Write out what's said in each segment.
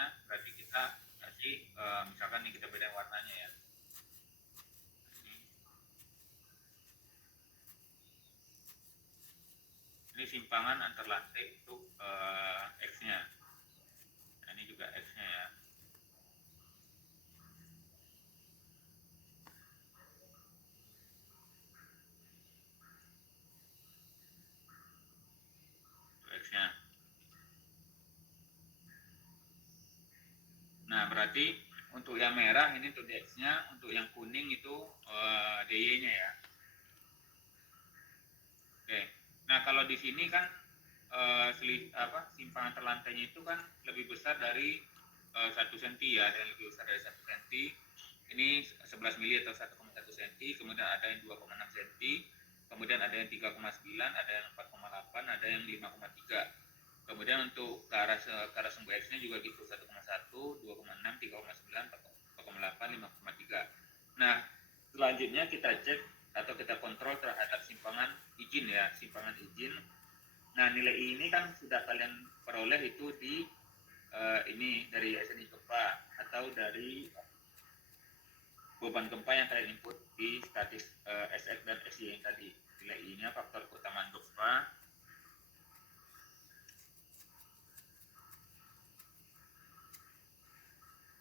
X-nya berarti kita kasih misalkan nih kita bedain warnanya ya. Ini simpangan antar lantai untuk X-nya. Nah, ini juga X-nya ya. X-nya. Nah, berarti untuk yang merah ini untuk X-nya, untuk yang kuning itu DY-nya ya. Oke. Nah, kalau di sini kan simpangan terlantainya itu kan lebih besar dari 1 cm ya, dan lebih besar dari 1 cm. Ini 11 mili atau 1,1 cm, kemudian ada yang 2,6 cm, kemudian ada yang 3,9, ada yang 4,8, ada yang 5,3. Kemudian untuk ke arah sumbu X-nya juga gitu, 1,1, 2,6, 3,9, 4,8, 5,3. Nah, selanjutnya kita cek atau kita kontrol terhadap simpangan izin ya, simpangan izin. Nah, nilai ini kan sudah kalian peroleh itu di ini dari SNI gempa atau dari beban gempa yang kalian input di statis SX dan SY yang tadi. Nilai I-nya faktor keutamaan gempa.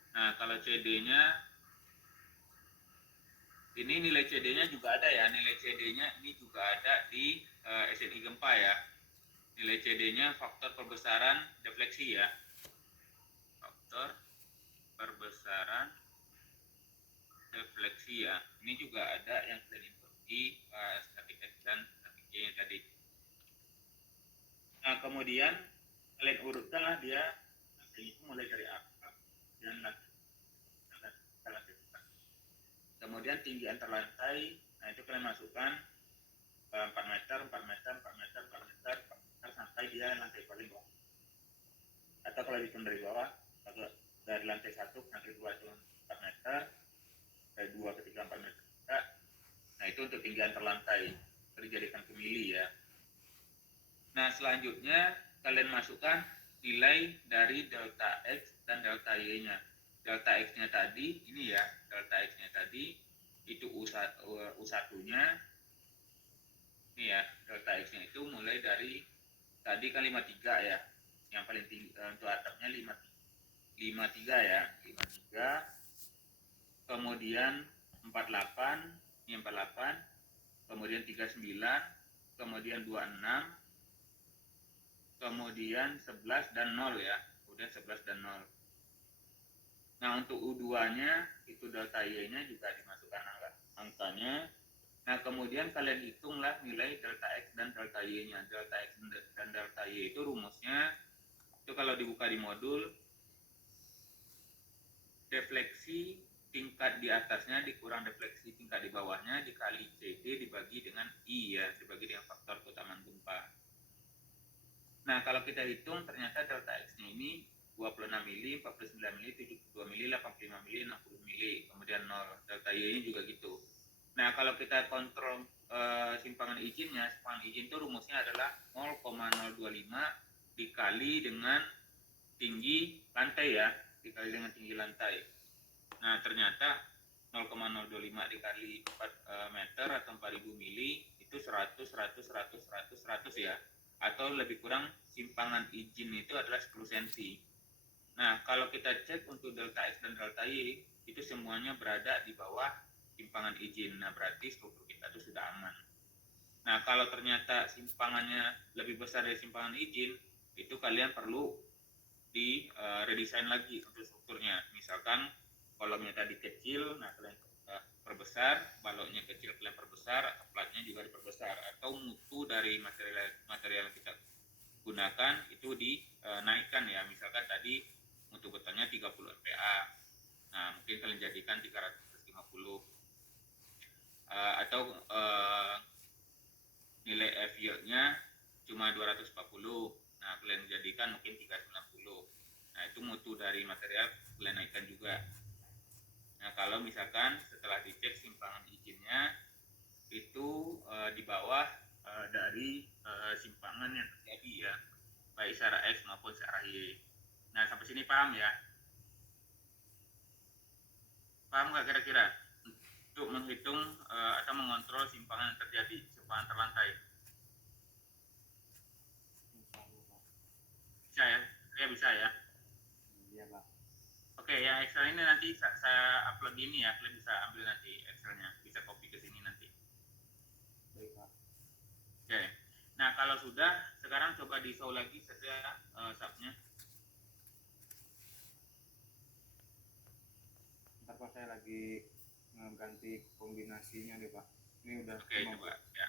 Nah, kalau CD-nya ini nilai CD-nya juga ada ya. Nilai CD-nya ini juga ada di SNI gempa ya. Nilai CD-nya faktor perbesaran defleksi ya. Faktor perbesaran defleksi ya. Ini juga ada yang kalian input di statik X dan statik Y yang tadi. Nah, kemudian kalian urutkanlah dia itu mulai dari A dan kemudian tinggi antar lantai. Nah, itu kalian masukkan 4 meter, 4 meter, 4 meter, 4 meter, 4 meter sampai dia lantai paling bawah. Atau kalau dihitung dari bawah, dari lantai 1 ke lantai 2 itu 4 meter, dari 2 ke 3 4 meter. Nah, itu untuk tinggi antar lantai. Dijadikan ke mili ya. Nah, selanjutnya kalian masukkan nilai dari delta X dan delta Y-nya. Delta X-nya tadi, ini ya, delta X-nya tadi, itu U1-nya, ini ya, delta X-nya itu mulai dari, tadi kan 53 ya, yang paling tinggi, untuk atapnya 53 ya, 53, kemudian 48, ini 48, kemudian 39, kemudian 26, kemudian 11 dan 0 ya, kemudian 11 dan 0. Nah, untuk U2-nya itu delta Y-nya juga dimasukkan angkanya. Nah, kemudian kalian hitunglah nilai delta X dan delta Y-nya. Delta X dan delta Y itu rumusnya itu kalau dibuka di modul, defleksi tingkat di atasnya dikurang defleksi tingkat di bawahnya dikali CD dibagi dengan I ya, dibagi dengan faktor keutamaan gempa. Nah, kalau kita hitung ternyata delta X-nya ini 26 mili, 49 mili, 72 mili, 85 mili, 60 mili, kemudian 0. Delta Y-nya juga gitu. Nah, kalau kita kontrol simpangan izinnya, simpangan izin itu rumusnya adalah 0,025 dikali dengan tinggi lantai ya, dikali dengan tinggi lantai. Nah, ternyata 0,025 dikali 4 meter atau 4000 mili itu 100, 100, 100, 100, 100 ya. Atau lebih kurang simpangan izin itu adalah 10 cm. Nah, kalau kita cek untuk delta X dan delta Y, itu semuanya berada di bawah simpangan izin. Nah, berarti struktur kita itu sudah aman. Nah, kalau ternyata simpangannya lebih besar dari simpangan izin, itu kalian perlu di redesign lagi untuk strukturnya. Misalkan kolomnya tadi kecil, nah kalian perbesar, baloknya kecil kalian perbesar, atau platnya juga diperbesar, atau mutu dari material yang kita gunakan itu dinaikkan ya. Misalkan tadi mutu betonnya 30 MPa, nah mungkin kalian jadikan 350, atau nilai F yield-nya cuma 240, nah kalian jadikan mungkin 390. Nah, itu mutu dari material kalian naikkan juga. Nah, kalau misalkan setelah dicek simpangan izinnya itu di bawah dari simpangan yang terjadi ya, baik secara X maupun secara Y. Nah, sampai sini paham ya? Paham nggak kira-kira? Untuk menghitung atau mengontrol simpangan yang terjadi, simpangan terlantai. Bisa ya? Ya bisa ya. Iya Pak. Oke, yang Excel ini nanti saya upload ini ya, kalian bisa ambil nanti Excelnya, bisa copy ke sini nanti. Baik Pak. Oke. Nah kalau sudah, sekarang coba di show lagi saja subnya. Ntar Pak saya lagi ganti kombinasinya nih Pak. Ini udah. Oke, coba ya.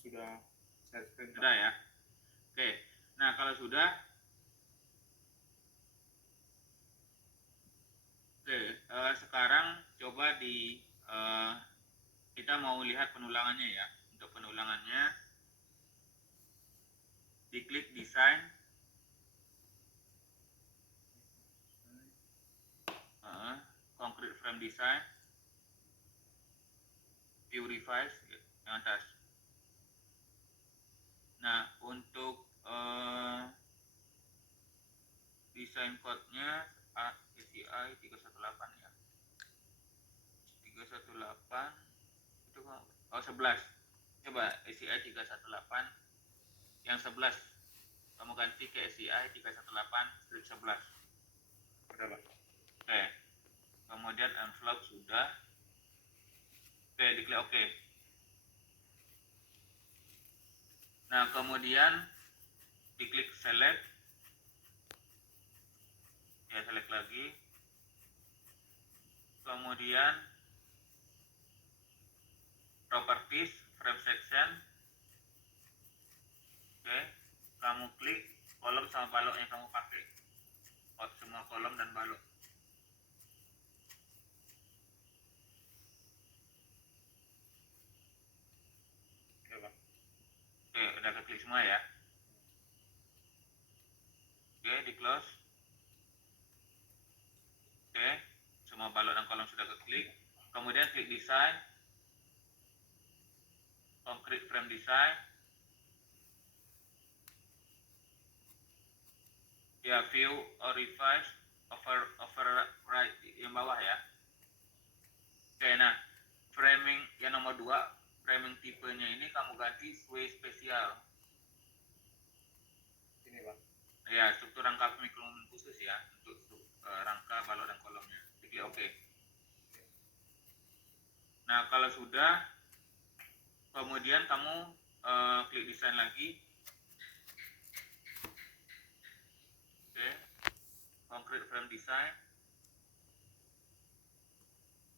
Sudah share screen Pak. Sudah ya. Oke. Nah kalau sudah, oke, sekarang coba kita mau lihat penulangannya ya. Untuk penulangannya, diklik desain, concrete frame design, view revise yang atas. Nah untuk desain code-nya ACI 318 ya. 318 itu kok 11. Coba ACI 318 yang 11 kamu ganti ke ACI 318/11. Udah Pak. Oke. Kemudian envelope sudah. Oke, diklik oke. Nah, kemudian diklik select. Ya, select lagi. Kemudian properties, frame section. Oke, kamu klik kolom sama balok yang kamu pakai. Semua kolom dan balok. Oke Pak. Oke, udah keklik semua ya. Oke, di close. Oke, semua balok dan kolom sudah keklik. Kemudian klik design, concrete frame design. Ya, view or revise override yang bawah ya. Oke, nah framing yang nomor 2, framing tipenya ini kamu ganti sway spesial. Ini Pak. Ya, struktur rangka pemikromomen khusus ya untuk rangka balok dan kolomnya. Diklik oke. Nah kalau sudah, kemudian kamu klik desain lagi. Oke, concrete frame design,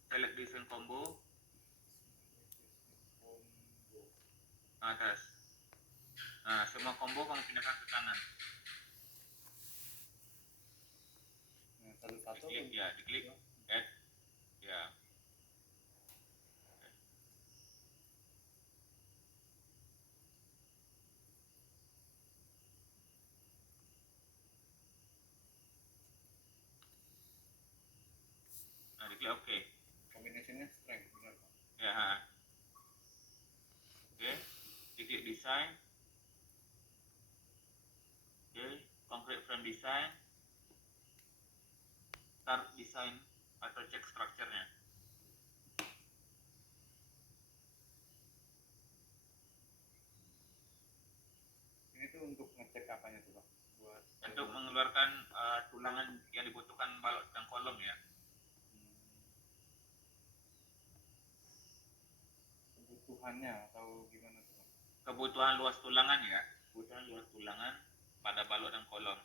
select design combo atas. Nah semua combo kamu pindahkan ke kanan. Nah, satu-satu Ya, diklik add. Ya. Nah, diklik oke. kombinasinya strength benar Pak. Ya. Oke, diklik desain. Oke, concrete frame design. Start design atau cek strukturnya. untuk ngecek apanya tuh Pak? Buat Untuk mengeluarkan tulangan yang dibutuhkan balok dan kolom ya. Kebutuhannya atau gimana tuh Pak? Kebutuhan luas tulangan ya, kebutuhan luas tulangan pada balok dan kolom.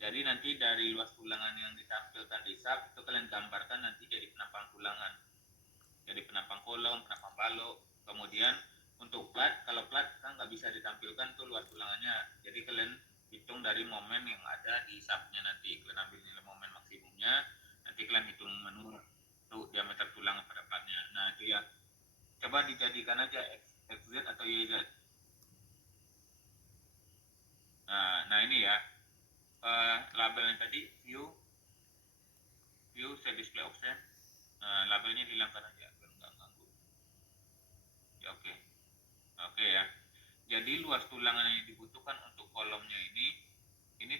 Jadi nanti dari luas tulangan yang ditampilkan di SAP itu kalian gambarkan nanti jadi penampang tulangan, jadi penampang kolom, penampang balok. Kemudian untuk plat, kalau plat kan nggak bisa ditampilkan tuh luas tulangannya, jadi kalian hitung dari momen yang ada di SAP-nya nanti, kalian ambil nilai momen maksimumnya, nanti kalian hitung menurut tuh diameter tulangan pada platnya. Nah itu ya, coba dijadikan aja XZ atau YZ. Nah ini ya, labelnya tadi view set display option. Labelnya dihilangkan aja biar nggak ganggu ya. Oke ya, jadi luas tulangan yang dibutuhkan untuk kolomnya ini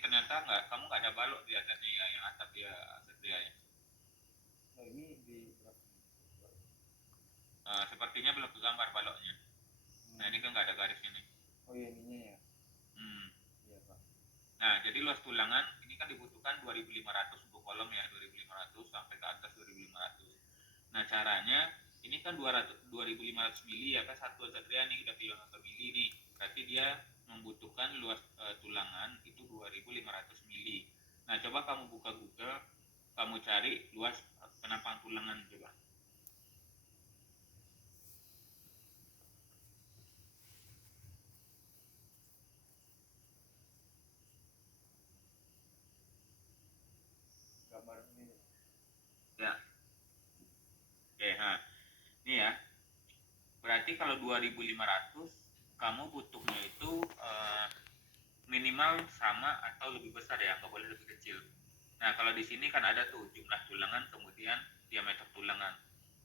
ternyata kamu nggak ada balok di atasnya ya, yang atap ya setia ya. Oh, ini di Sepertinya belum kegambar baloknya. Nah ini kan nggak ada garisnya nih. Oh iya, ininya ya. Iya Pak. Nah jadi luas tulangan ini kan dibutuhkan 2500 untuk kolom ya, 2500 sampai ke atas 2500. Nah caranya ini kan 2500 mili ya kan, satu satria nih udah kilometer mili nih, berarti dia membutuhkan luas tulangan itu 2500 mili. Nah coba kamu buka Google, kamu cari luas penampang tulangan coba. Gambar ini Ya. Oke, nah ini ya, berarti kalau 2500 kamu butuhnya itu minimal sama atau lebih besar ya, nggak boleh lebih kecil. Nah kalau di sini kan ada tuh jumlah tulangan kemudian diameter tulangan.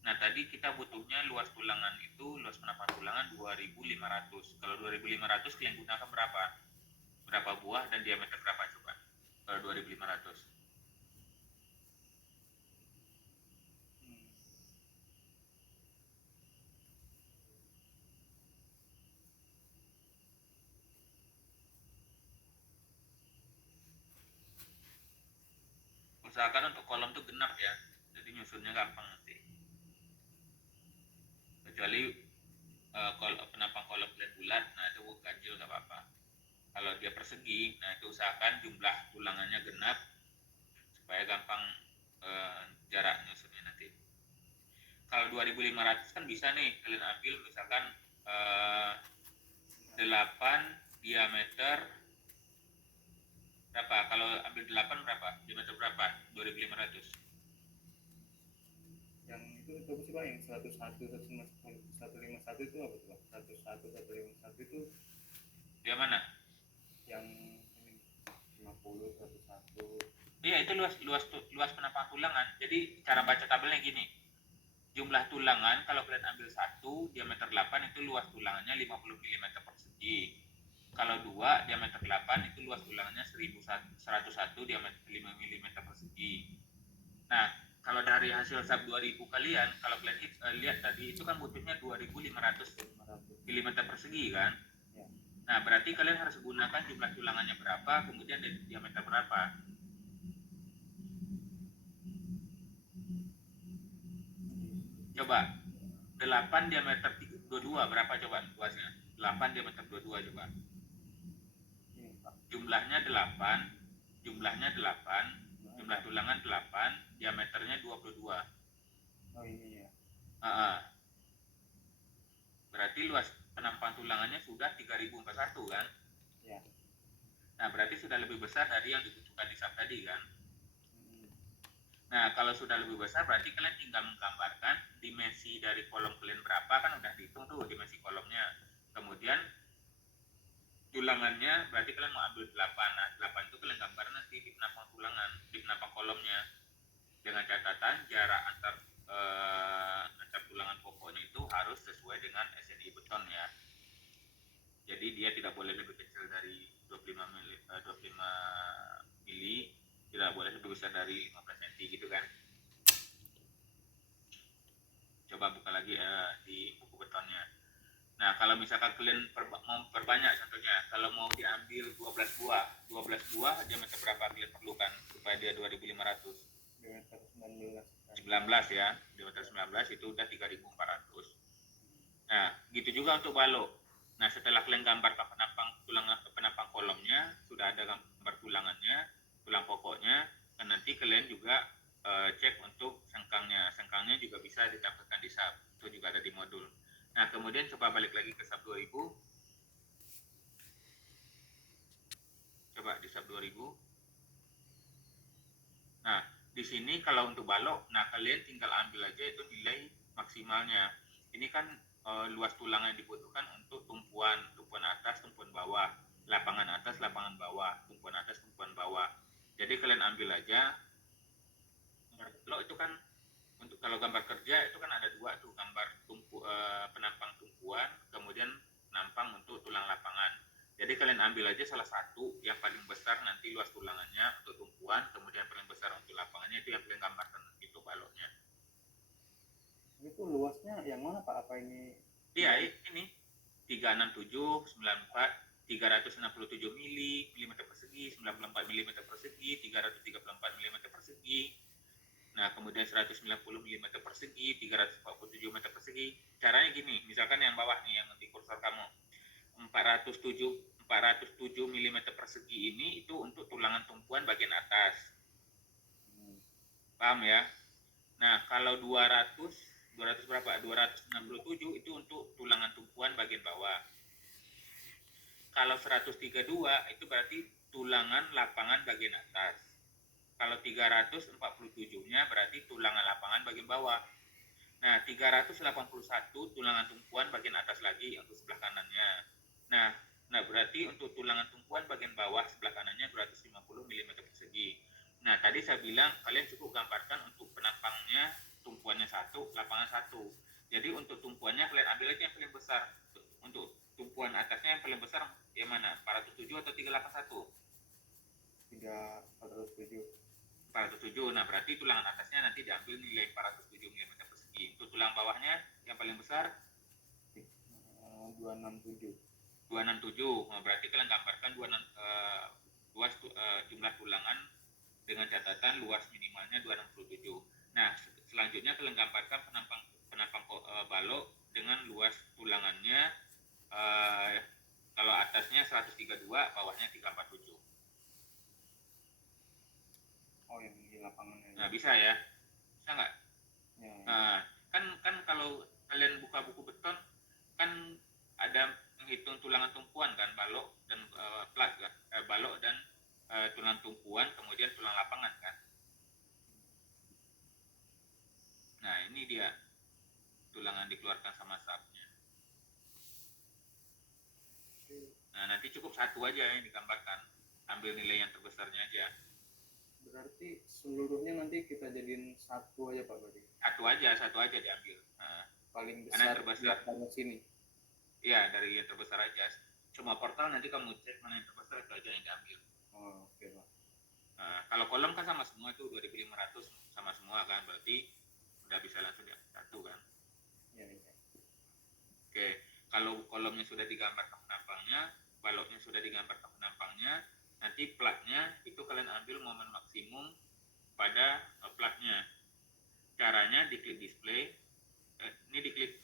Nah tadi kita butuhnya luas tulangan itu, luas penampang tulangan 2500. Kalau 2500 kalian gunakan berapa? Berapa buah dan diameter berapa coba? Kalau 2500. Usahakan untuk kolom tuh genap ya, jadi nyusunnya gampang nanti. Kecuali penampang kolom kalian bulat, nah itu ganjil nggak apa-apa. Kalau dia persegi, nah itu usahakan jumlah tulangannya genap supaya gampang jarak nyusunnya nanti. Kalau 2500 kan bisa nih kalian ambil misalkan 8 diameter berapa? Kalau ambil 8 berapa? Diameter berapa? 2500. yang itu apa sih Pak, yang 101 itu apa tuh Pak? 101 itu Yang mana? yang ini 50 101. Iya itu luas penampang tulangan. Jadi cara baca tabelnya gini, jumlah tulangan kalau kalian ambil 1 diameter 8 itu luas tulangannya 50 mm persegi. Kalau 2 diameter 8 itu luas tulangannya 1101 diameter 5 mm persegi. Nah kalau dari hasil SAP 2000 kalian, kalau kalian lihat tadi itu kan butuhnya 2500 mm persegi kan. Nah berarti kalian harus gunakan jumlah tulangannya berapa, kemudian diameter berapa. Coba 8 diameter 22 berapa coba luasnya? 8 diameter 22 coba. Jumlahnya 8, jumlah tulangan 8, diameternya 22. Oh ini ya. Berarti luas penampang tulangannya sudah 3041 kan? Ya. Nah berarti sudah lebih besar dari yang dibutuhkan di SAP tadi kan? Nah kalau sudah lebih besar berarti kalian tinggal menggambarkan dimensi dari kolom kalian berapa, kan udah dihitung tuh dimensi kolomnya. Kemudian tulangannya berarti kalian mau ambil 8. Nah 8 itu kalian gambar nanti di penampang tulangan, di penampang kolomnya, dengan catatan jarak antar tulangan pokoknya itu harus sesuai dengan SNI beton ya. Jadi dia tidak boleh lebih kecil dari 25 mili, tidak boleh lebih besar dari 15 cm gitu kan. Coba Nah, kalau misalkan kalian mau perbanyak contohnya, kalau mau diambil 12 buah diameter berapa kalian perlukan supaya dia 2.500? Diameter 19. 19 ya, diameter 19 itu udah 3.400. Nah, gitu juga untuk balok. Nah, setelah kalian gambar penampang kolomnya, sudah ada gambar tulangannya, tulang pokoknya, dan nanti kalian juga cek untuk sengkangnya. Sengkangnya juga bisa ditampilkan di sub, itu juga ada di modul. Nah, kemudian coba balik lagi ke sub 2000. Coba di sub 2000. Nah, di sini kalau untuk balok, nah kalian tinggal ambil aja itu nilai maksimalnya. Ini kan luas tulang yang dibutuhkan untuk tumpuan atas, tumpuan bawah, lapangan atas, lapangan bawah, tumpuan atas, tumpuan bawah. Jadi kalian ambil aja gambar balok itu kan untuk kalau gambar kerja itu kan ada dua tuh, gambar penampang tumpuan, kemudian penampang untuk tulang lapangan. Jadi kalian ambil aja salah satu yang paling besar nanti luas tulangannya untuk tumpuan, kemudian paling besar untuk lapangannya, itu yang kalian gambarkan itu baloknya. Itu luasnya yang mana Pak? Apa ini? Iya, ini 367, 94, 367 mm persegi, 94 mm persegi, 334 mm persegi. Nah, kemudian 190 mm persegi, 347 meter persegi. Caranya gini, misalkan yang bawah nih, yang nanti kursor kamu, 407 mm persegi ini itu untuk tulangan tumpuan bagian atas. Paham ya? Nah, kalau 200 berapa? 267 itu untuk tulangan tumpuan bagian bawah. Kalau 132 itu berarti tulangan lapangan bagian atas. Kalau 347-nya berarti tulangan lapangan bagian bawah. Nah, 381 tulangan tumpuan bagian atas lagi untuk sebelah kanannya. Nah, berarti untuk tulangan tumpuan bagian bawah sebelah kanannya 250 mm persegi. Nah, tadi saya bilang kalian cukup gambarkan untuk penampangnya tumpuannya 1, lapangan 1. Jadi untuk tumpuannya kalian ambil aja yang paling besar. Untuk tumpuan atasnya yang paling besar yang mana? 407 atau 381? 407. 407. Nah, berarti tulangan atasnya nanti diambil nilai 407 mm persegi. Untuk tulang bawahnya yang paling besar 267. 267. Nah, berarti kalian gambarkan luas jumlah tulangan dengan catatan luas minimalnya 267. Nah, selanjutnya kalian gambarkan penampang balok dengan luas tulangannya kalau atasnya 132, bawahnya 347. Oh, yang di lapangannya. Nah, bisa ya? Bisa nggak? Ya. Nah, kan kalau kalian buka buku beton kan ada menghitung tulangan tumpuan kan, balok dan plat kan, balok dan tulang tumpuan, kemudian tulang lapangan kan. Nah, ini dia tulangan dikeluarkan sama subnya. Nah, nanti cukup satu aja yang digambarkan, ambil nilai yang terbesarnya aja. Berarti seluruhnya nanti kita jadiin satu aja Pak berarti. Satu aja diambil. Nah, paling karena besar terbesar dari sini. Iya, dari yang terbesar aja. Cuma portal nanti kamu cek mana yang terbesar, itu aja yang diambil. Oh, oke Pak. Nah, kalau kolom kan sama semua itu 2.500 sama semua kan, berarti udah bisa langsung diambil satu kan. Iya. Oke, kalau kolomnya sudah digambarkan penampangnya, baloknya sudah digambarkan penampangnya, nanti platnya itu kalian ambil momen maksimum pada platnya. Caranya diklik display, ini diklik